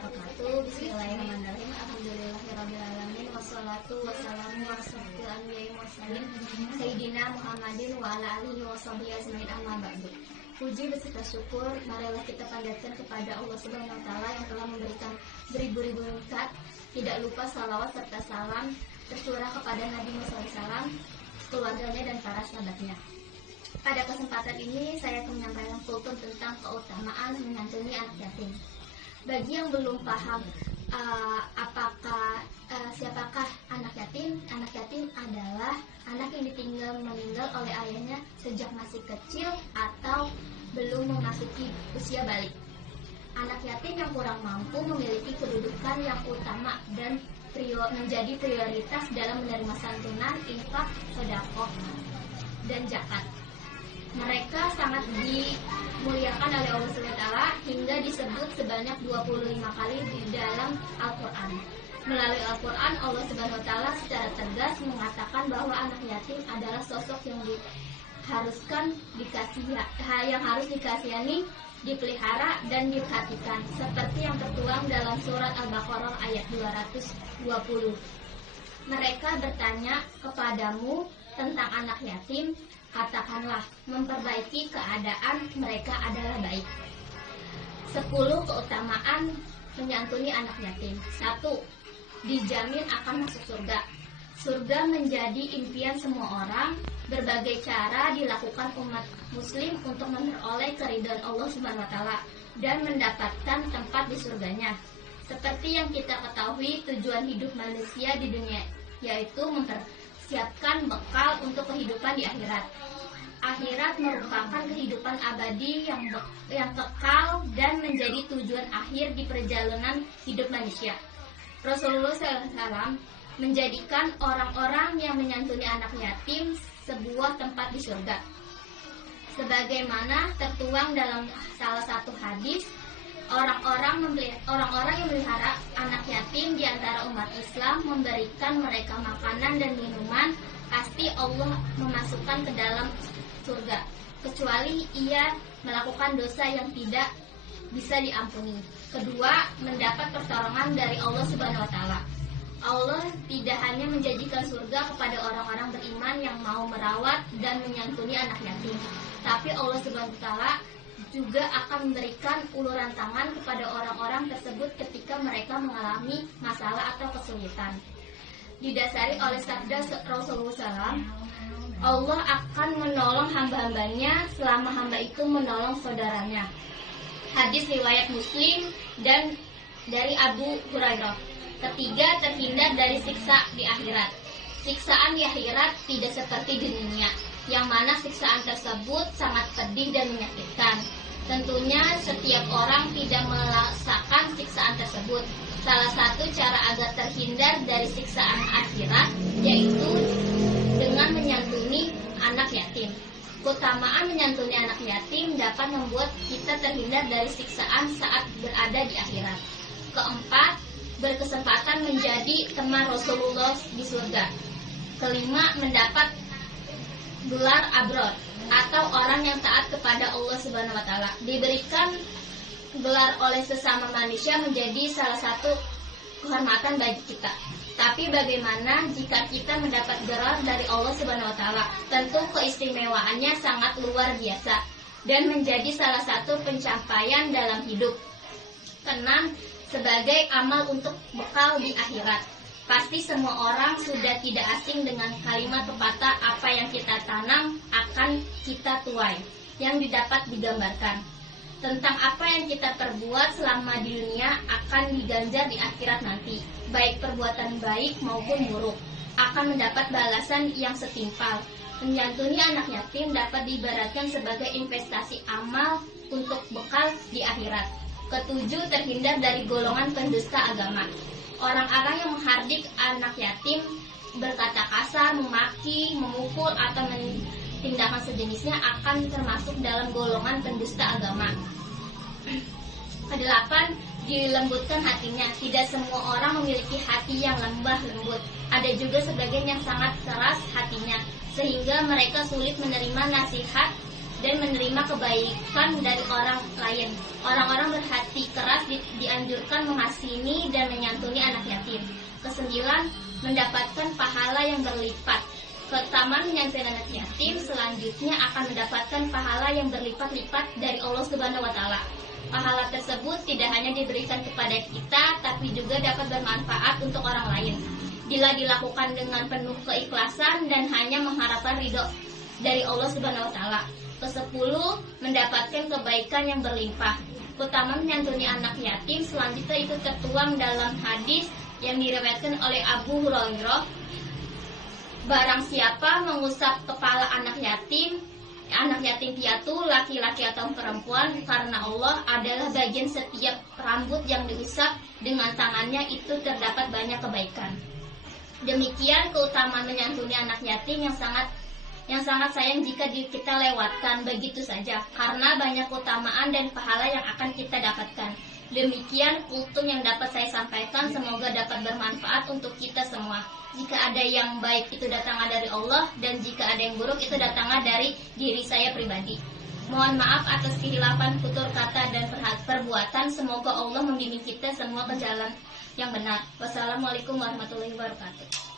wabarakatuh. Bismillahirrahmanirrahim. Alhamdulillahirrabbilalamin. Wassalatu wassalamu ala asyrofil anbiya'i wal mursalin Sayyidina Muhammadin wa ala alihi wa sahbihi ajmain, amma ba'du. Puji beserta syukur marilah kita panjatkan kepada Allah Subhanahu wa taala yang telah memberikan beribu-ribu nikmat. Tidak lupa salawat serta salam tercurah kepada Nabi Muhammad SAW, keluarganya dan para sahabatnya. Pada kesempatan ini saya akan menyampaikan kultum tentang keutamaan menyantuni anak yatim. Bagi yang belum paham siapakah anak yatim? Anak yatim adalah anak yang meninggal oleh ayahnya sejak masih kecil atau belum memasuki usia balik. Anak yatim yang kurang mampu memiliki kedudukan yang utama dan menjadi prioritas dalam menerima santunan, infak, sedekah, dan zakat. Mereka sangat dimuliakan oleh Allah SWT hingga disebut sebanyak 25 kali di dalam Al-Quran. Melalui Al-Quran, Allah SWT secara tegas mengatakan bahwa anak yatim adalah sosok yang harus dikasihani, dipelihara, dan diperhatikan, seperti yang tertuang dalam surat Al-Baqarah ayat 220. Mereka bertanya kepadamu tentang anak yatim, katakanlah, memperbaiki keadaan mereka adalah baik. 10 keutamaan menyantuni anak yatim. 1. Dijamin akan masuk surga. Surga menjadi impian semua orang. Berbagai cara dilakukan umat muslim untuk memperoleh keridhaan Allah Subhanahu wa taala dan mendapatkan tempat di surganya. Seperti yang kita ketahui, tujuan hidup manusia di dunia yaitu mempersiapkan bekal untuk kehidupan di akhirat. Akhirat merupakan kehidupan abadi yang kekal dan menjadi tujuan akhir di perjalanan hidup manusia. Rasulullah SAW menjadikan orang-orang yang menyantuni anak yatim sebuah tempat di surga. Sebagaimana tertuang dalam salah satu hadis, orang-orang yang melihara anak yatim di antara umat Islam, memberikan mereka makanan dan minuman, pasti Allah memasukkan ke dalam surga, kecuali ia melakukan dosa yang tidak bisa diampuni. Kedua, mendapat pertolongan dari Allah Subhanahu wa taala. Allah tidak hanya menjanjikan surga kepada orang-orang beriman yang mau merawat dan menyantuni anak yatim, tapi Allah Subhanahu wa taala juga akan memberikan uluran tangan kepada orang-orang tersebut ketika mereka mengalami masalah atau kesulitan. Didasari oleh sabda Rasulullah SAW, Allah akan menolong hamba-hambanya selama hamba itu menolong saudaranya. Hadis riwayat Muslim dan dari Abu Hurairah. Ketiga, terhindar dari siksa di akhirat. Siksaan di akhirat tidak seperti di dunia, yang mana siksaan tersebut sangat pedih dan menyakitkan. Tentunya setiap orang tidak merasakan siksaan tersebut. Salah satu cara agar terhindar dari siksaan akhirat yaitu dengan menyantuni anak yatim. Keutamaan menyantuni anak yatim dapat membuat kita terhindar dari siksaan saat berada di akhirat. Keempat, berkesempatan menjadi teman Rasulullah di surga. Kelima, mendapat gelar abror atau orang yang taat kepada Allah Subhanahu wa taala. Diberikan gelar oleh sesama manusia menjadi salah satu kehormatan bagi kita. Tapi bagaimana jika kita mendapat gelar dari Allah Subhanahu wa taala? Tentu keistimewaannya sangat luar biasa dan menjadi salah satu pencapaian dalam hidup. Keenam, sebagai amal untuk bekal di akhirat. Pasti semua orang sudah tidak asing dengan kalimat pepatah apa yang kita tanam akan kita tuai, yang didapat digambarkan. Tentang apa yang kita perbuat selama di dunia akan diganjar di akhirat nanti. Baik perbuatan baik maupun buruk akan mendapat balasan yang setimpal. Menyantuni anak yatim dapat diibaratkan sebagai investasi amal untuk bekal di akhirat. Ketujuh, terhindar dari golongan pendusta agama. Orang-orang yang menghardik anak yatim, berkata kasar, memaki, memukul, atau tindakan sejenisnya akan termasuk dalam golongan pendusta agama. Kedelapan, dilembutkan hatinya. Tidak semua orang memiliki hati yang lembut. Ada juga sebagian yang sangat keras hatinya, sehingga mereka sulit menerima nasihat dan menerima kebaikan dari orang lain. Orang-orang berhati keras dianjurkan menghasini dan menyantuni anak yatim. Kesembilan, mendapatkan pahala yang berlipat. Keutamaan menyantuni anak yatim selanjutnya akan mendapatkan pahala yang berlipat-lipat dari Allah Subhanahu wa taala. Pahala tersebut tidak hanya diberikan kepada kita, tapi juga dapat bermanfaat untuk orang lain. Bila dilakukan dengan penuh keikhlasan dan hanya mengharapkan ridho dari Allah Subhanahu wa taala. Kesepuluh, mendapatkan kebaikan yang berlimpah. Keutamaan menyantuni anak yatim selanjutnya itu tertuang dalam hadis yang diriwayatkan oleh Abu Hurairah. Barang siapa mengusap kepala anak yatim piatu, laki-laki atau perempuan, karena Allah adalah bagian setiap rambut yang diusap dengan tangannya itu terdapat banyak kebaikan. Demikian keutamaan menyantuni anak yatim yang sangat sayang jika kita lewatkan begitu saja, karena banyak keutamaan dan pahala yang akan kita dapatkan. Demikian kultum yang dapat saya sampaikan, semoga dapat bermanfaat untuk kita semua. Jika ada yang baik itu datangnya dari Allah, dan jika ada yang buruk itu datangnya dari diri saya pribadi. Mohon maaf atas kehilafan tutur kata dan perbuatan. Semoga Allah membimbing kita semua ke jalan yang benar. Wassalamualaikum warahmatullahi wabarakatuh.